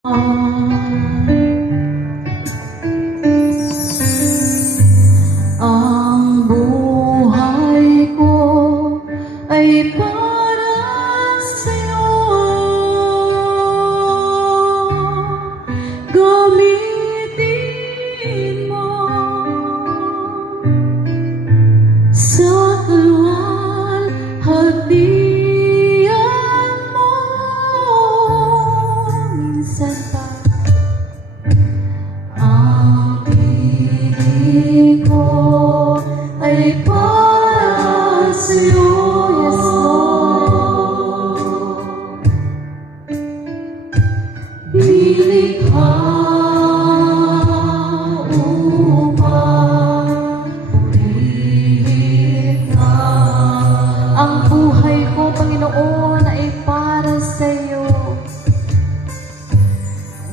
Ang buhay ko ay para sa'yo. Gamitin mo sa kaluwalhatian mo. Minsan pa ang piling ko ay para sa'yo. Yes, Lord. Nilikha upang purihin ka. Ang buhay ko, Panginoon, ay para sa'yo.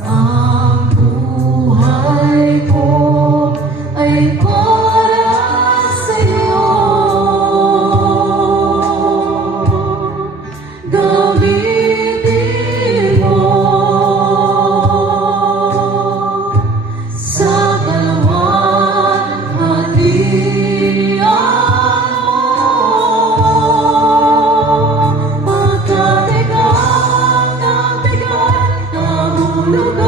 Ang buhay ko ay para sa'yo. Gamitin mo sa kaluwalhatian mo. Magkatigang ng bigay kahulugan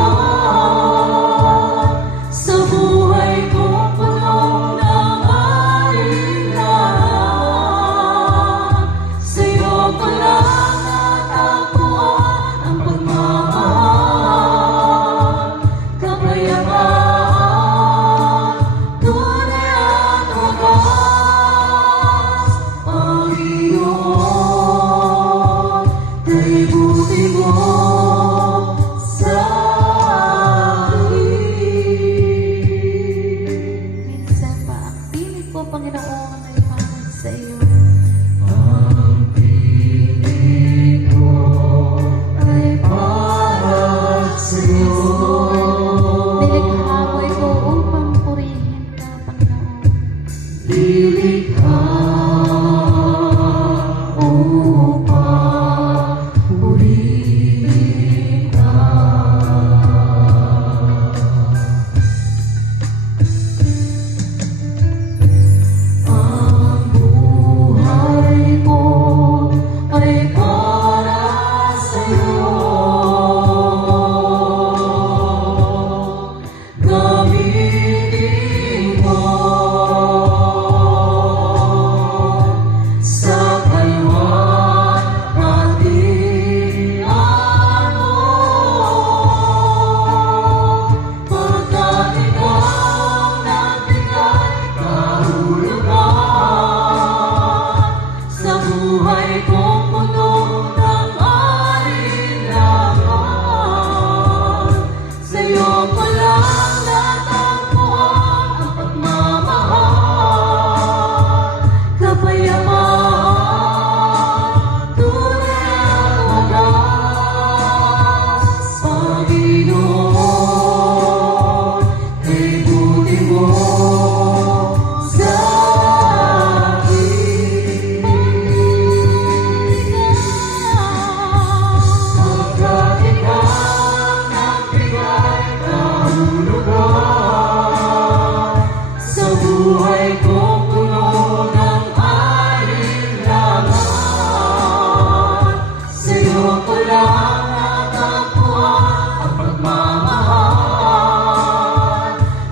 sa buhay kong punong ng alinlangan. Sa'yo ko lang natagpuan ang pagmamahal, kapayapaan, tunay at wagas. Panginoon, kay buti mo sa akin. Minsan pa ang piling ko, Panginoon, ay para sa iyo. Ang piling ko ay para sa iyo. Nilikha mo ito upang purihin ka, Panginoon. Nilikha upang purihin ka. Ang buhay ko ay para sa'yo. Gamitin mo sa kaluwalhatian mo. Pagkatigang ng bigay kahulugan sa buhay kong puno ng alinlangan. Sa'yo ko lang natagpuan ang pagmamahal, kapayapaan, tunay at wagas. Panginoon, kay buti mo sa akin. Magkatigang ng bigay kahulugan sa buhay kong puno ng alinlangan. Sa'yo ko lang natagpuan ang pagmamahal,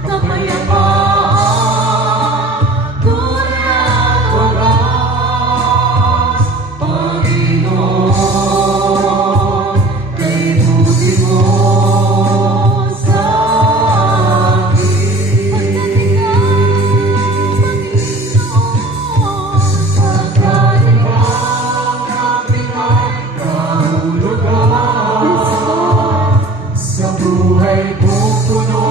kapayapaan, tunay at wagas. Panginoon, kay buti mo sa akin. Pagkatigang ng bigay kahulugan sa buhay kong puno